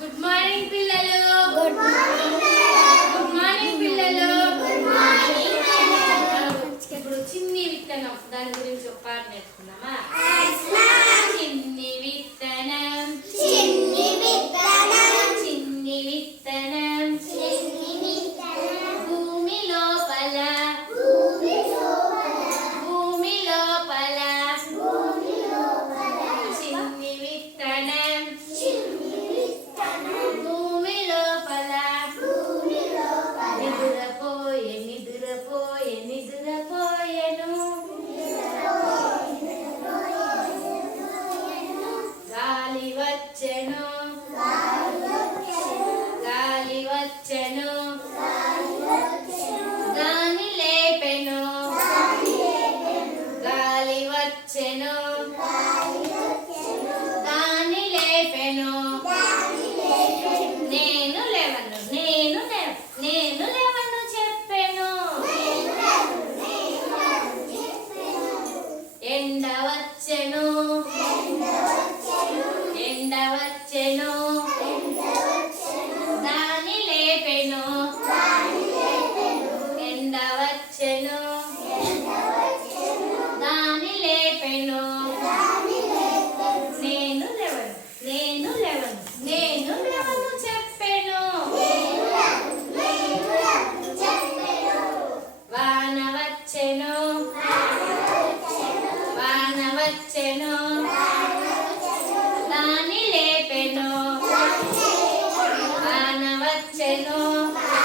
Good morning పిల్లలు. Good morning good morning పిల్లలు. Good morning ఇప్పుడు చిన్ని విత్తనం దాని గురించి ఒక పాట నేర్చుకుందామా? వచ్చెను గాలి వచ్చెను దాని లేపెను గాలి వచ్చెను దాని లేపెను నేను లేవను నేను నేను లేవను చెప్పెను. ఎండ వచ్చెను ఎండ Chenoa.